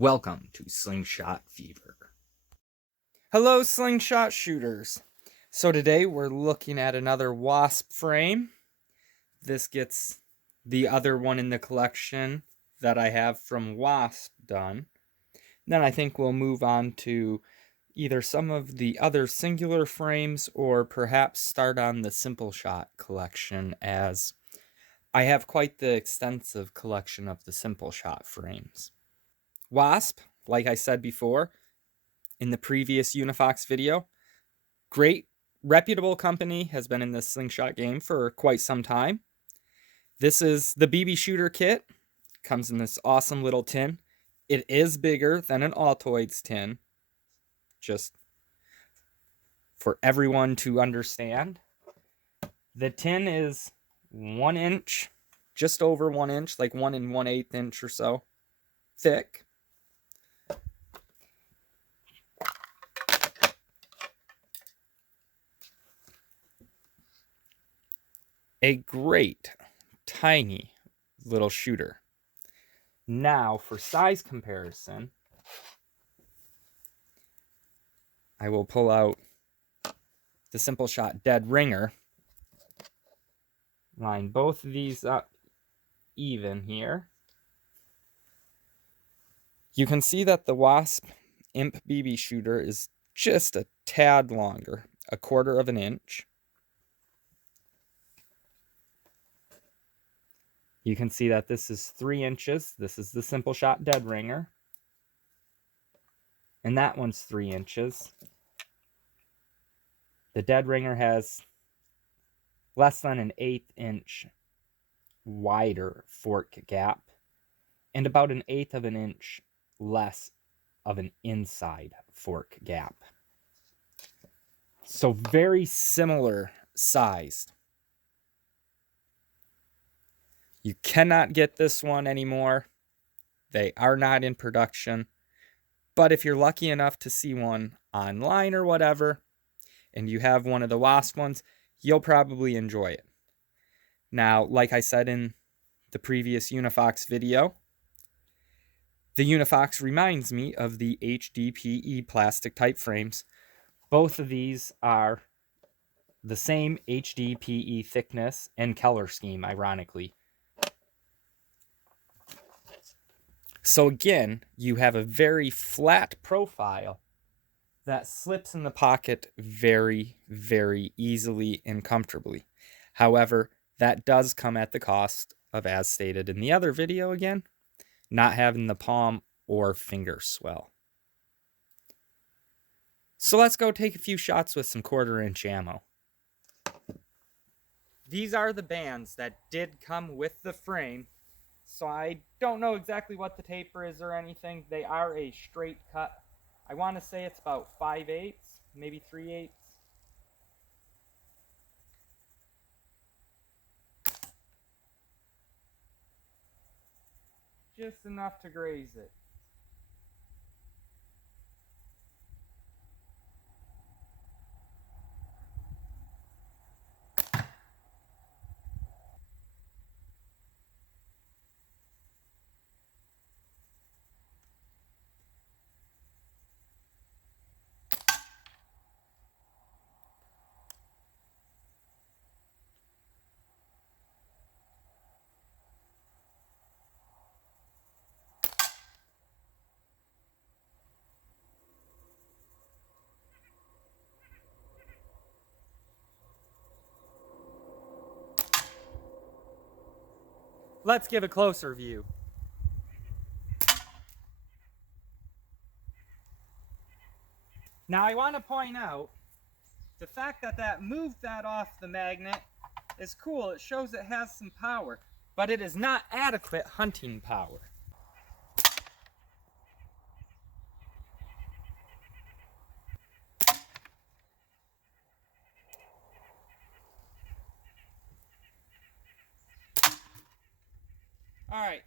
Welcome to Slingshot Fever. Hello, Slingshot shooters. So today we're looking at another Wasp frame. This gets the other one in the collection that I have from Wasp done. Then I think we'll move on to either some of the other singular frames or perhaps start on the Simple Shot collection, as I have quite the extensive collection of the Simple Shot frames. Wasp, like I said before in the previous Unifox video, great reputable company, has been in the slingshot game for quite some time. This is the BB shooter kit. Comes in this awesome little tin. It is bigger than an Altoids tin, just for everyone to understand. The tin is 1 inch, just over 1 inch, like 1 1/8 inch or so thick. A great tiny little shooter. Now for size comparison, I will pull out the Simple Shot Dead Ringer. Line both of these up even here. You can see that the Wasp IMP BB shooter is just a tad longer, 1/4 of an inch. You can see that this is 3 inches. This is the Simple Shot Dead Ringer. And that one's 3 inches. The Dead Ringer has less than an 1/8 inch wider fork gap and about an 1/8 of an inch less of an inside fork gap. So very similar sized. You cannot get this one anymore. They are not in production. But if you're lucky enough to see one online or whatever, and you have one of the Wasp ones, you'll probably enjoy it. Now, like I said in the previous Unifox video, the Unifox reminds me of the HDPE plastic type frames. Both of these are the same HDPE thickness and color scheme, ironically. So again, you have a very flat profile that slips in the pocket very, very easily and comfortably. However, that does come at the cost of, as stated in the other video again, not having the palm or finger swell. So let's go take a few shots with some 1/4 inch ammo. These are the bands that did come with the frame. So I don't know exactly what the taper is or anything. They are a straight cut. I want to say it's about 5/8, maybe 3/8. Just enough to graze it. Let's give a closer view. Now I want to point out the fact that that moved that off the magnet is cool. It shows it has some power, but it is not adequate hunting power. All right,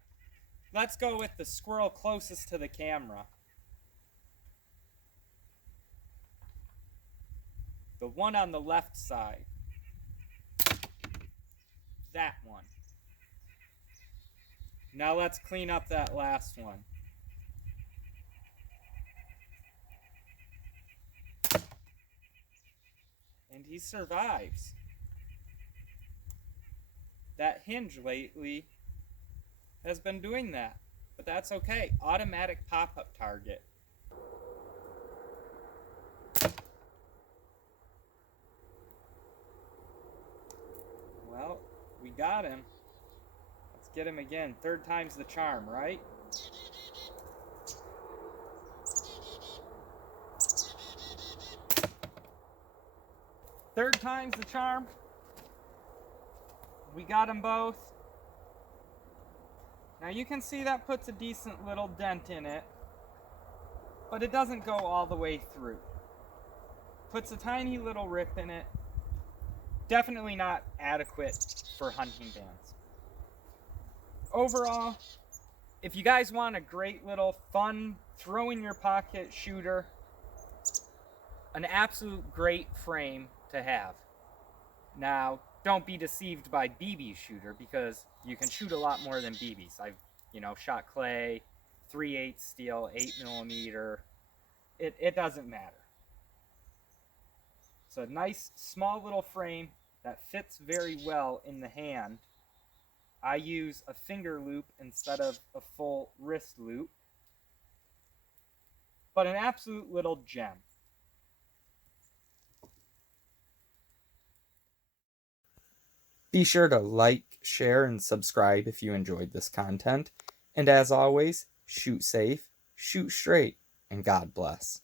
let's go with the squirrel closest to the camera. The one on the left side. That one. Now let's clean up that last one. he survives. That hinge lately has been doing that, but that's okay. Automatic pop-up target. Well, we got him. Let's get him again. Third time's the charm, right? Third time's the charm. We got them both. Now you can see that puts a decent little dent in it, but it doesn't go all the way through. Puts a tiny little rip in it. Definitely not adequate for hunting bands. Overall, if you guys want a great little fun throw in your pocket shooter, an absolute great frame to have. Now, don't be deceived by BB shooter, because you can shoot a lot more than BBs. I've, shot clay, 3/8 steel, 8mm. It doesn't matter. It's a nice small little frame that fits very well in the hand. I use a finger loop instead of a full wrist loop, but an absolute little gem. Be sure to like, share, and subscribe if you enjoyed this content. And as always, shoot safe, shoot straight, and God bless.